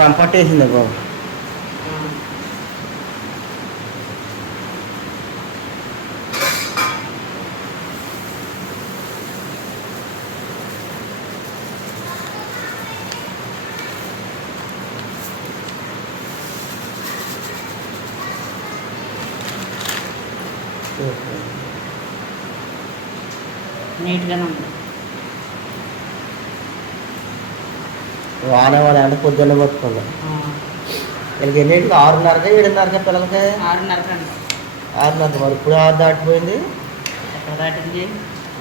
రంపట్టేసింది బాబు నీట్గానే ఉంది. వాన వాడు అంటే పొద్దున్న పట్టుకుందాం ఆ, వీళ్ళకి ఎన్నింటికి ఆరున్నరగా ఏడున్నరగా పిల్లలకి? ఆరున్నర కండి ఆరున్నర మరి ఇప్పుడు ఆరు దాటిపోయింది. ఎక్కడ దాటింది?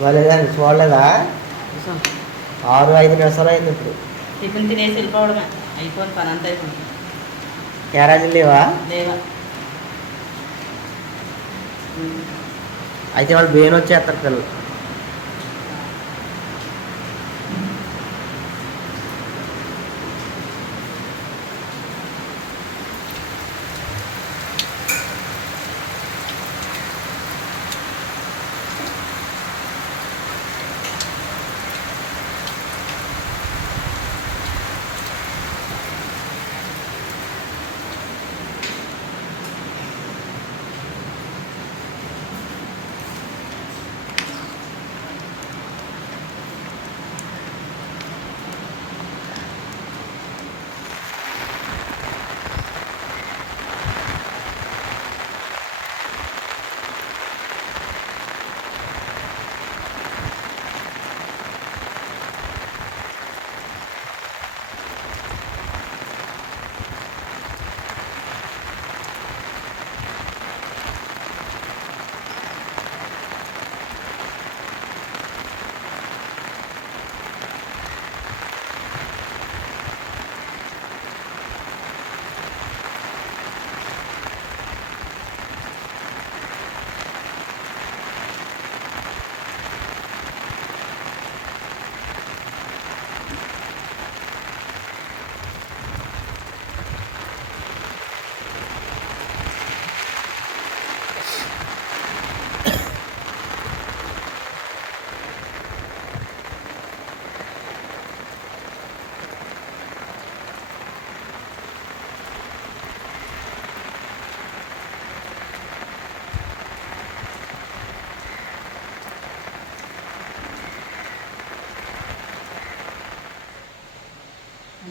వాళ్ళేదాన్ని చూడలేదా. ఆరు ఐదు నిమిషాలు అయింది ఇప్పుడు. టిఫిన్ తినేసి వెళ్ళిపోవడమే. అయిపోయింది పని అంతా అయిపోయింది. క్యారేజీలు లేవా? లేవా. అయితే వాళ్ళు బేన్ వచ్చేస్తారు పిల్లలు.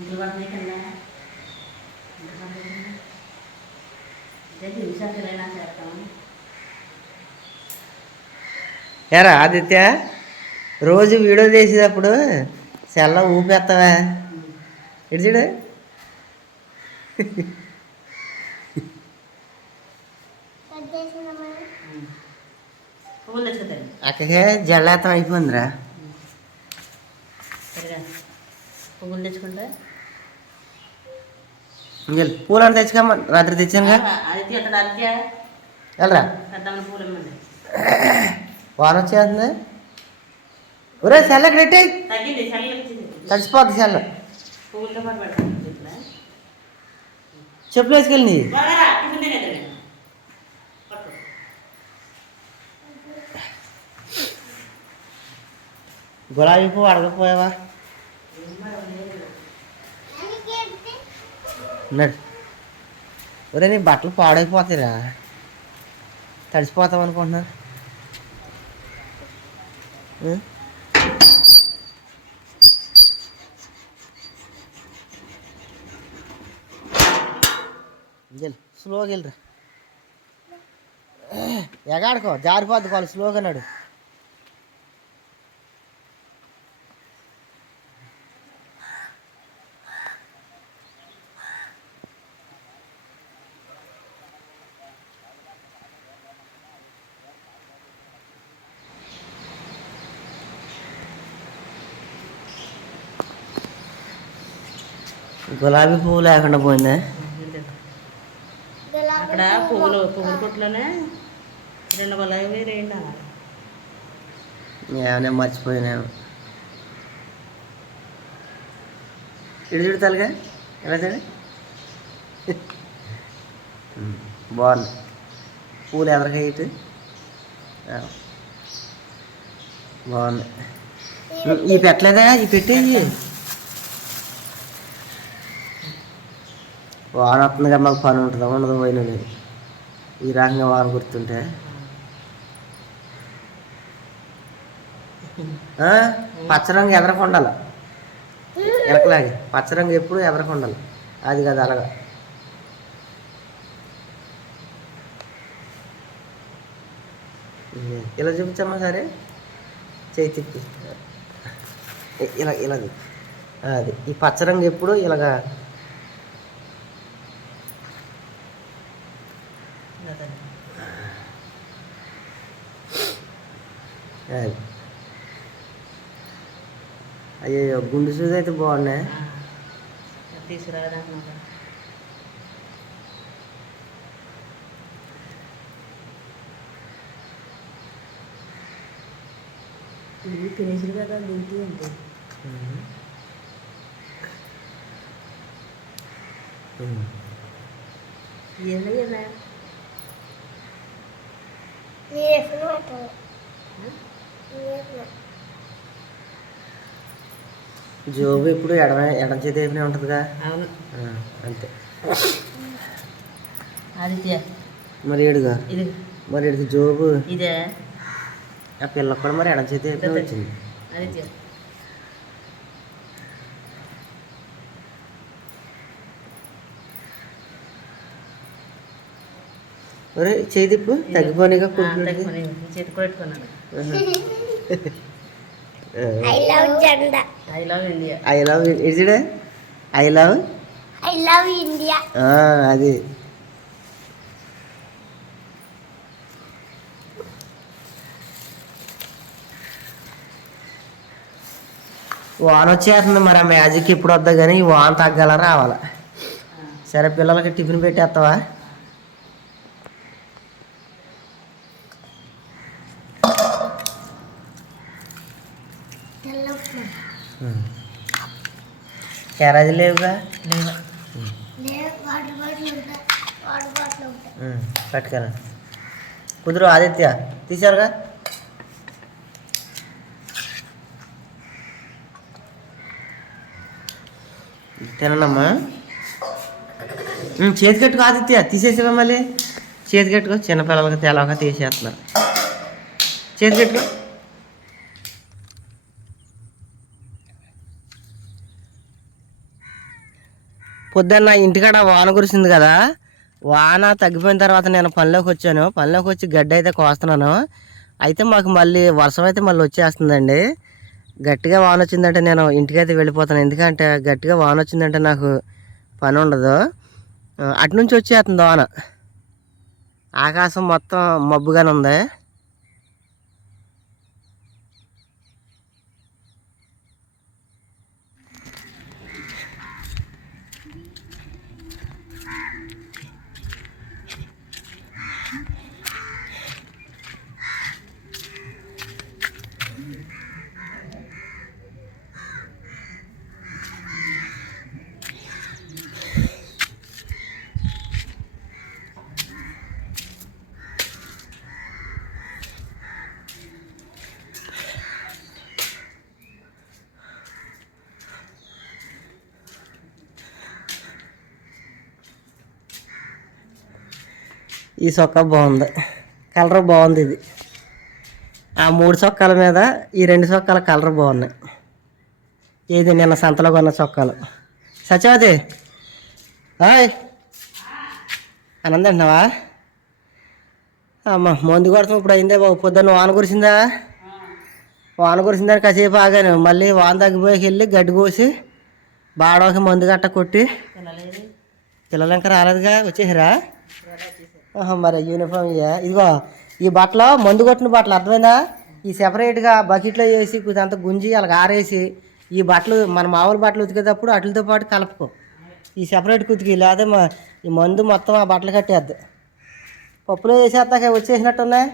అంట్లు పడుతున్నాయి కన్నా అదే చేస్తాము ఎరా ఆదిత్య రోజు వీడియో చేసేటప్పుడు సెల్ల ఊపేస్తావా ఇటు చూడు. అక్కడికే జల్లేతం అయిపోయిందిరా. పువ్వులు తెచ్చుకుంటే? ఇంకెళ్ళి పూలను తెచ్చుకోమ్మ రాత్రి తెచ్చానుగా. ఆదిత్య వెళ్ళరా పూలు వాన వచ్చేస్తుంది. ఒరే సెల్ల వచ్చింది. తడిసిపోద్ది సెల్ల చెప్పులు వేసుకెళ్ళి. గులాబీ పువ్వు అడగపోయావా నడు. ఒరే నీ బట్టలు పాడైపోతాయిరా. తడిసిపోతాం అనుకుంటున్నాను. ఏ? స్లోగా వెళ్ళరా. ఎగాడుకో జారిపోద్ది వాళ్ళు స్లోగా నడు. గులాబీ పువ్వు లేకుండా పోయిందా? అక్కడ పువ్వులు పువ్వుల కొట్లోనే రెండు గులాబీ రెండు అన్నారు ఏమన్నా మర్చిపోయినాము ఇటు చూడు తలగా ఎలా చూడు? బాగుంది. పూలు ఇటు ఆ. బాగుంది. ఈ పెట్టలేదా? ఈ పెట్టేయి వాన కదా మాకు పని ఉంటుందా? ఉండదు పోయిన లేదు. ఈ రకంగా వాన గుర్తుంటే. ఆ, పచ్చరంగు ఎదరకుండాలి ఎలకలాగే. పచ్చరంగు ఎప్పుడు ఎదరకుండాలి అది కదా అలాగా. ఇలా చూపించమ్మా సరే. చేయి తిప్పి. ఇలా ఇలా అది. ఈ పచ్చరంగు ఎప్పుడు ఇలాగా అదే. అది అయ్యో గుండు సూది అయితే బాగున్నాయి? తీసుకురాదంటున్నా ఇది ఫినిష్డ్ కదా దిగుతూ ఉంది. ఉమ్. జోబు ఎప్పుడు ఎడమ ఎడం చేతి వైపునే ఉంటుందిగా? అవును. అంతే. ఆదిత్య. మరి ఏడుగా? ఇది. మరి ఏడుకి జోబు? ఇదే. ఆ పిల్లకు కూడా మరి ఎడం చేతి వైపునే వచ్చింది. ఆదిత్య. ఒరే చేయి తిప్పు. తగ్గిపోనిగా ఆ, కుట్లు చేతి కూడా పెట్టుకున్నాడు I love India I love ఇడిచిడే I love I love India అది వాన వచ్చేస్తుంది మరి ఆ మ్యాజిక్ ఇప్పుడు వద్దా కానీ వాన తగ్గాల రావాలా సరే పిల్లలకి టిఫిన్ పెట్టేస్తావా క్యారేజ్ లేవుగా? ఉమ్, పట్టుకెళ్ళండి. కుదురు ఆదిత్య తీసారుగా తినమ్మా చేతి కట్టుకో ఆదిత్య తీసేసావా మళ్ళీ? చేతి కట్టుకో చిన్నపిల్లలకి తెలవక తీసేస్తున్నారు చేతి కట్టుకో. పొద్దున్న ఇంటికాడ వాన కురిసింది కదా వాన తగ్గిపోయిన తర్వాత నేను పనిలోకి వచ్చాను. పనిలోకి వచ్చి గడ్డి అయితే కోస్తున్నాను. అయితే మాకు మళ్ళీ వర్షం అయితే మళ్ళీ వచ్చేస్తుందండి. గట్టిగా వాన వచ్చిందంటే నేను ఇంటికైతే వెళ్ళిపోతాను. ఎందుకంటే గట్టిగా వాన వచ్చిందంటే నాకు పని ఉండదు. అటు నుంచి వచ్చేస్తుంది వాన. ఆకాశం మొత్తం మబ్బుగానే ఉంది. ఈ సొక్క బాగుంది. కలర్ బాగుంది ఇది. ఆ మూడు సొక్కాల మీద ఈ రెండు సొక్కాల కలర్ బాగున్నాయి. ఏది నిన్న సంతలో కొన్న చొక్కాలు. సత్యవతి. హాయ్. ఆనంద్ అంటున్నావా? అమ్మ మందు కొడతాం ఇప్పుడు అయిందే బాబు. పొద్దున్న వాన కురిసిందా? వాన కురిసిందని కాసేపు ఆగాను. మళ్ళీ వాన తగ్గిపోయి వెళ్ళి గడ్డి కోసి బాడోకి మందు గట్ట కొట్టి పిల్లలు ఇంకా రాలేదుగా? వచ్చేసారా? మరి యూనిఫామ్ ఇయ్యా. ఇదిగో ఈ బట్టలు మందు కొట్టిన బట్టలు అర్థమైందా? ఈ సెపరేట్గా బకెట్లో వేసి అంత గుంజి అలాగ ఆరేసి ఈ బట్టలు మన మామూలు బట్టలు ఉతికేటప్పుడు వాటితో పాటు కలుపుకో. ఈ సెపరేట్ కుతికి లేదా మా ఈ మందు మొత్తం ఆ బట్టలు కట్టేద్ది పప్పులో వేసేస్తాక వచ్చేసినట్టున్నాయి?